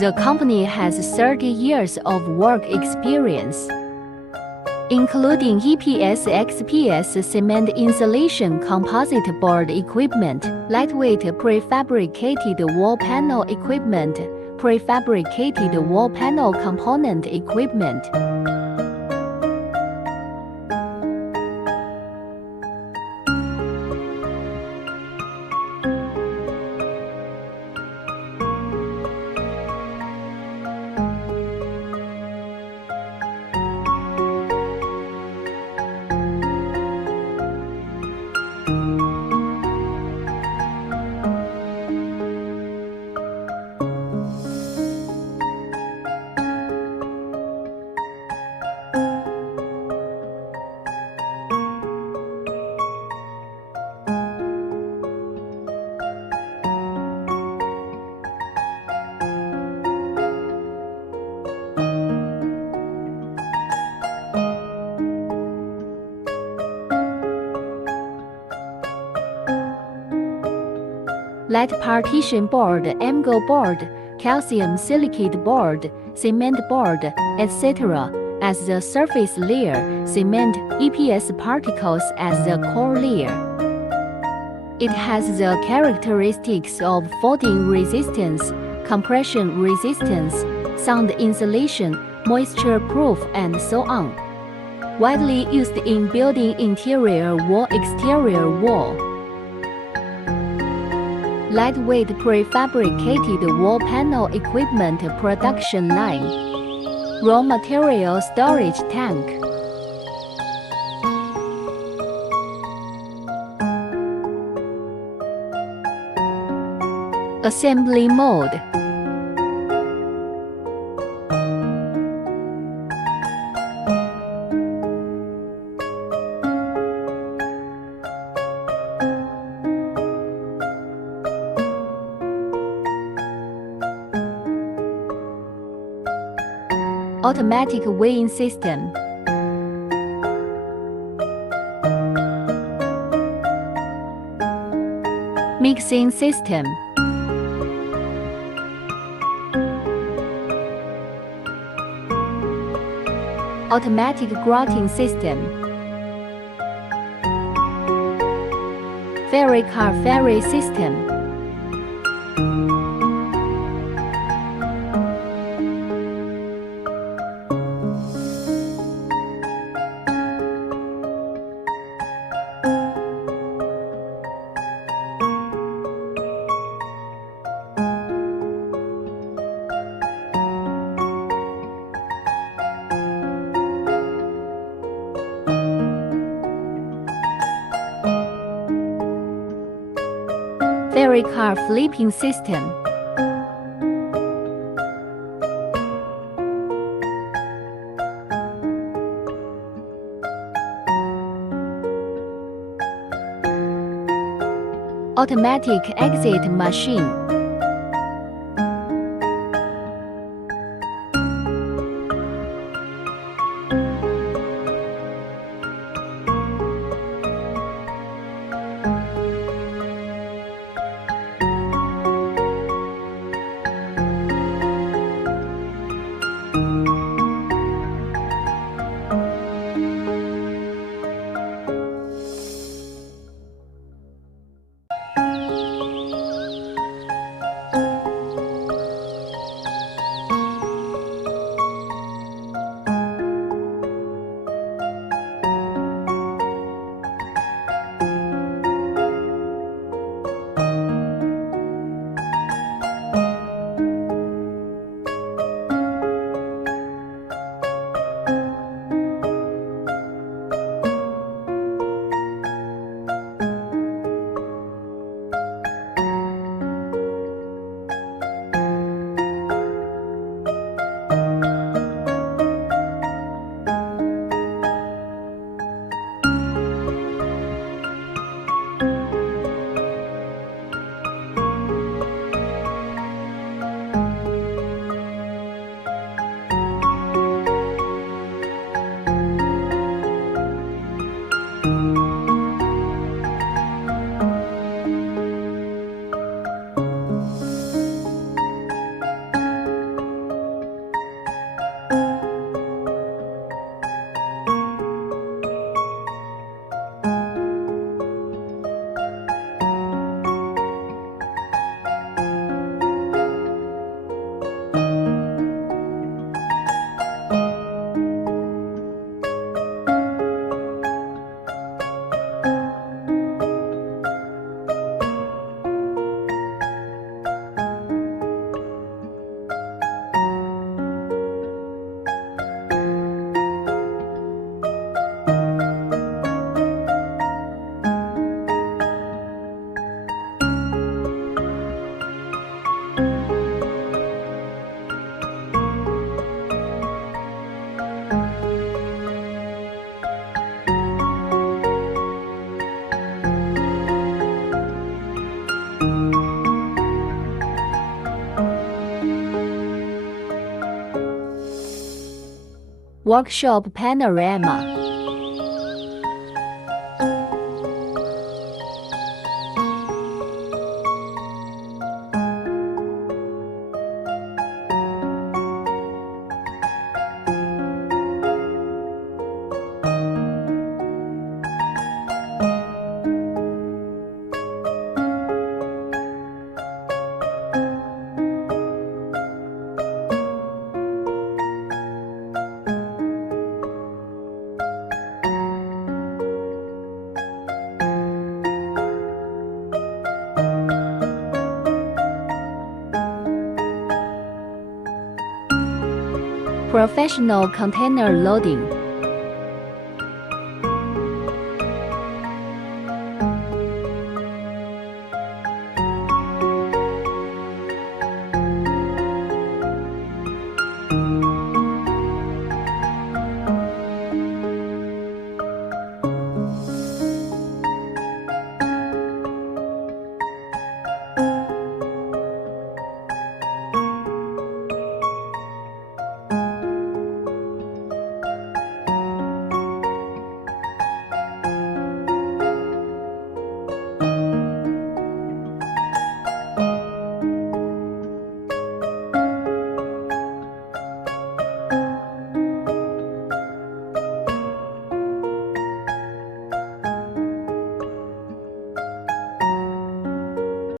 The company has 30 years of work experience, including EPS, XPS, cement insulation, composite board equipment, lightweight prefabricated wall panel equipment, prefabricated wall panel component equipment. Lead partition board, angle board, calcium silicate board, cement board, etc. as the surface layer, cement EPS particles as the core layer. It has the characteristics of faulting resistance, compression resistance, sound insulation, moisture proof, and so on. Widely used in building interior wall, exterior wall. Lightweight prefabricated wall panel equipment production line. Raw material storage tank. Assembly mode. Automatic weighing system. Mixing system. Automatic grouting system. Ferry car ferry system. Ferry car flipping system. Automatic exit machine. Workshop panorama. Professional container loading.